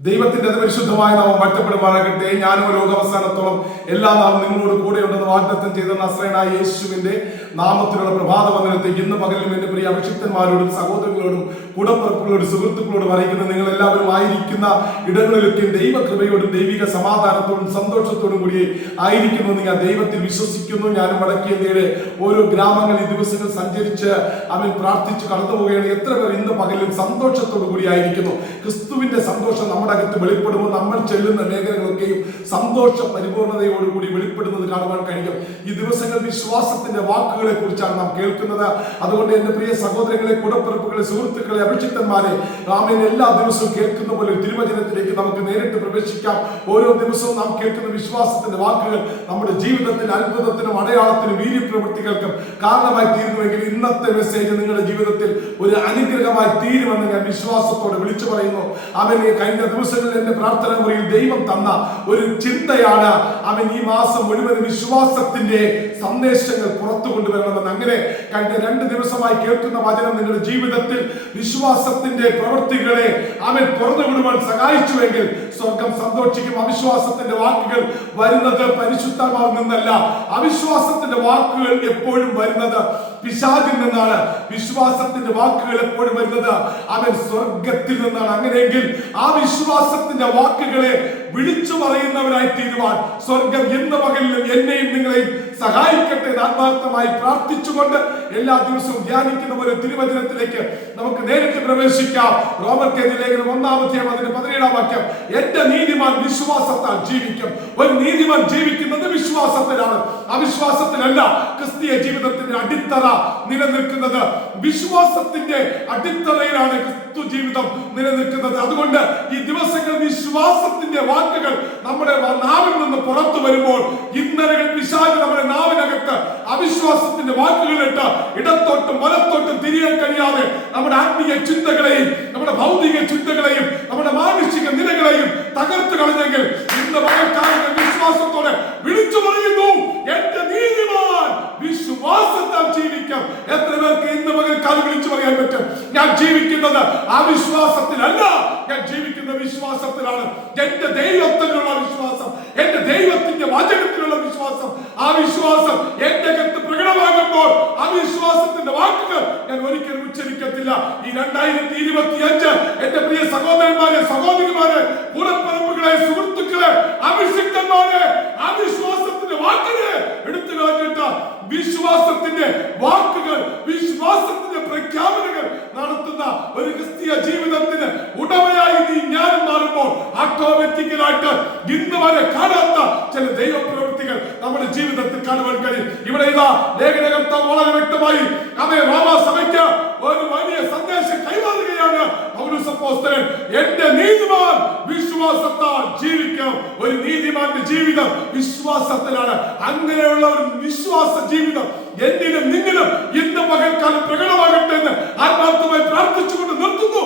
ദൈവത്തിന്റെ പരിശുദ്ധമായ നാമം വാഴ്ത്തപ്പെടുമാറാകട്ടെ. ഞാനും ലോകാവസാനത്തോളം എല്ലാ നാളും നിങ്ങളോട് കൂടെ ഉണ്ടെന്ന് വാഗ്ദത്തം ചെയ്ത നസ്രനായ യേശുവിന്റെ നാമത്തിലുള്ള പ്രഭാത വന്ദനത്തേക്ക് ഇന്ന് പകലും എന്റെ പ്രിയ അഭിഷിക്തന്മാരോടും സഹോദരങ്ങളോടും കൂടപ്പുറപ്പുകളോടും സുഹൃത്തുക്കളോടും അറിയിക്കുന്ന നിങ്ങൾ എല്ലാവരും ആയിരിക്കുന്ന ഇടങ്ങളിലൊക്കെ ദൈവകൃപയോടും ദൈവിക സമാധാനത്തോടും സന്തോഷത്തോടും കൂടി ആയിരിക്കുന്നു ഞാൻ ദൈവത്തിൽ വിശ്വസിക്കുന്നു. ഞാനും വടക്കിയതയുടെ ഓരോ ഗ്രാമങ്ങളിൽ ദിവസങ്ങൾ സഞ്ചരിച്ച് അവൻ പ്രാർത്ഥിച്ച് കടന്നു പോവുകയാണ് എത്ര പേർ ഇന്ന് പകലും സന്തോഷത്തോടു കൂടിയായിരിക്കുന്നു. ക്രിസ്തുവിന്റെ സന്തോഷം നമ്മുടെ അകത്ത് വെളിപ്പെടുമ്പോൾ നമ്മൾ ചെല്ലുന്ന മേഖലകളൊക്കെയും സന്തോഷ പരിപൂർണതയോടുകൂടി വെളിപ്പെടുന്നത് കാണുവാൻ കഴിയും. ഈ ദിവസങ്ങൾ വിശ്വാസത്തിന്റെ വാക്കുകളെ കുറിച്ചാണ് നാം കേൾക്കുന്നത്. അതുകൊണ്ട് എന്റെ പ്രിയ സഹോദരങ്ങളെ കുടപ്പിറപ്പുകളെ സുഹൃത്തുക്കളെ അഭിഷിക്തന്മാരെ രാമൻ എല്ലാ ദിവസവും കേൾക്കുന്ന പോലെ തിരുവചനത്തിലേക്ക് നമുക്ക് നേരിട്ട് പ്രവേശിക്കാം. ഓരോ ദിവസവും നാം കേൾക്കുന്ന വിശ്വാസത്തിന്റെ വാക്കുകൾ നമ്മുടെ ജീവിതത്തിൽ അത്ഭുതത്തിനും അടയാളത്തിനും വീര്യപ്രവൃത്തികൾക്കും കാരണമായി തീരുന്നുവെങ്കിൽ ഇന്നത്തെ മെസ്സേജ് നിങ്ങളുടെ ജീവിതത്തിൽ ഒരു അനുഗ്രഹമായി തീരുമെന്ന് ഞാൻ വിശ്വാസത്തോടെ വിളിച്ചു പറയുന്നു. അവന് കഴിഞ്ഞ ദിവസങ്ങളിൽ എന്റെ പ്രാർത്ഥന മുറിയിൽ ദൈവം തന്ന ഒരു ചിന്തയാണ്. അവൻ ഈ മാസം മുഴുവൻ വിശ്വാസത്തിന്റെ സന്ദേശങ്ങൾ പുറത്തു കൊണ്ടുവരണമെന്ന്. അങ്ങനെ കഴിഞ്ഞ രണ്ട് ദിവസമായി കേൾക്കുന്ന വചനം നിങ്ങളുടെ ജീവിതത്തിൽ വിശ്വാസത്തിന്റെ പ്രവൃത്തികളെ അവൻ തുറന്നു വിടുവാൻ സഹായിച്ചുവെങ്കിൽ സ്വർഗം സന്തോഷിക്കും. അവിശ്വാസത്തിന്റെ വാക്കുകൾ വരുന്നത് പരിശുദ്ധമാവിൽ നിന്നല്ല. അവിശ്വാസത്തിന്റെ വാക്കുകൾ എപ്പോഴും വരുന്നത് പിശാചിൽ നിന്നാണ്. വിശ്വാസത്തിന്റെ വാക്കുകൾ എപ്പോഴും വരുന്നത് അവൻ സ്വർഗത്തിൽ നിന്നാണ്. അങ്ങനെയെങ്കിൽ ആ വിശ്വാസത്തിന്റെ വാക്കുകളെ വിളിച്ചു പറയുന്നവരായി തീരുവാൻ സ്വർഗം എന്ന പകലിലും എന്നെയും നിങ്ങളെയും സഹായിക്കട്ടെ ആത്മാർത്ഥമായി പ്രാർത്ഥിച്ചുകൊണ്ട് എല്ലാ ദിവസവും ധ്യാനിക്കുന്ന ഒരു തിരുവചനത്തിലേക്ക് നമുക്ക് നേരിട്ട് പ്രവേശിക്കാം. റോമർ കേന്ദ്ര ലേഖനം ഒന്നാമത്തെയും അതിന്റെ പതിനേഴാം വാക്യം എന്റെ നീതിമാൻ വിശ്വാസത്താൽ ജീവിക്കും. ഒരു നീതിമാൻ ജീവിക്കുന്നത് വിശ്വാസത്തിലാണ്. അവിശ്വാസത്തിലല്ല ക്രിസ്തീയ ജീവിതത്തിന്റെ അടിത്തറ നിലനിൽക്കുന്നത്. വിശ്വാസത്തിന്റെ അടിത്തറയിലാണ് ക്രിസ്തു ജീവിതം നിലനിൽക്കുന്നത്. അതുകൊണ്ട് ഈ ദിവസങ്ങൾ വിശ്വാസത്തിന്റെ വാക്കുകൾ നമ്മുടെ നാവിൽ നിന്ന് പുറത്തു വരുമ്പോൾ ഇന്നലകൾ പിശാച് നമ്മുടെ നാവിനകത്ത് അവിശ്വാസത്തിന്റെ വാക്കുകളിട്ട് ഇടത്തോട്ടും വലത്തോട്ടും തിരിയാൻ കഴിയാതെ നമ്മുടെ ആത്മീയ ചിന്തകളെയും നമ്മുടെ ഭൗതിക ചിന്തകളെയും നമ്മുടെ മാനുഷിക നിലകളെയും തകർത്തു കളഞ്ഞെങ്കിൽ ഇന്ന് പകൽക്കാലത്തെ വിശ്വാസത്തോടെ വിളിച്ചു പറയുന്നു എന്റെ നീതിമാൻ വിശ്വാസത്താൽ ജീവിക്കാം. എത്ര പേർക്ക് ഇന്ന് പകൽക്കാലം വിളിച്ചു പറയാൻ പറ്റും? ഞാൻ ജീവിക്കുന്നത് അവിശ്വാസത്തിലല്ല. ഞാൻ ജീവിക്കുന്ന വിശ്വാസത്തിലാണ്. എന്റെ ദൈവത്തിലുള്ള വിശ്വാസം എന്റെ ദൈവത്തിന്റെ വചനത്തിലുള്ള വിശ്വാസം. ആ വിശ്വാസം എന്റെ കത്ത് പ്രകടമാകുമ്പോൾ അവിശ്വാസത്തിന്റെ വാക്കുകൾ ഞാൻ ഒരിക്കലും ഉച്ചരിക്കത്തില്ല. ഈ രണ്ടായിരത്തി ഇരുപത്തി അഞ്ച് എന്റെ പ്രിയ സഹോദരന്മാരെ സഹോദരിമാരെ കൂടപ്പറമ്പുകളെ സുഹൃത്തുക്കളെ അഭിഷിക്തന്മാരെ അവിശ്വാസത്തിന്റെ വിശ്വാസത്തിന്റെ വാക്കുകളെ എടുത്തു കളഞ്ഞിട്ട് വിശ്വാസത്തിന്റെ വാക്കുകൾ വിശ്വാസത്തിന്റെ പ്രഖ്യാപനങ്ങൾ നടത്തുന്ന ഒരു ക്രിസ്തീയ ജീവിതത്തിന് ഉടമയായി നീ ഞാൻ മാറുമ്പോൾ ഓട്ടോമാറ്റിക്കലായിട്ട് ഇന്ന് വരെ കാണാത്ത ചില ദൈവപ്രവൃത്തികൾ നമ്മുടെ ജീവിതത്തിൽ കാണുവാൻ കഴിയും. ഇവിടെ ഇതാ ലേഖനകർത്താവ് വളരെ വ്യക്തമായി അവയെ റോമാസഭയ്ക്ക് ഒരു വലിയ സന്ദേശം കൈമാറുകയാണ് പൗരസപ്പോസ്തലൻ എന്റെ നീതിമാൻ വിശ്വാസത്താൽ ജീവിക്കാം. ഒരു നീതിമാന്റെ ജീവിതം വിശ്വാസത്തിലാണ്. അങ്ങനെയുള്ള ഒരു വിശ്വാസ ജീവിതം എന്നിലും നിങ്ങളും ഇന്ന് പകൽക്കാലം പ്രകടമാകട്ടെ എന്ന് ആത്മാർത്ഥമായി പ്രാർത്ഥിച്ചുകൊണ്ട് നിർത്തുന്നു.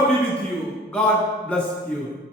God be with you. God bless you.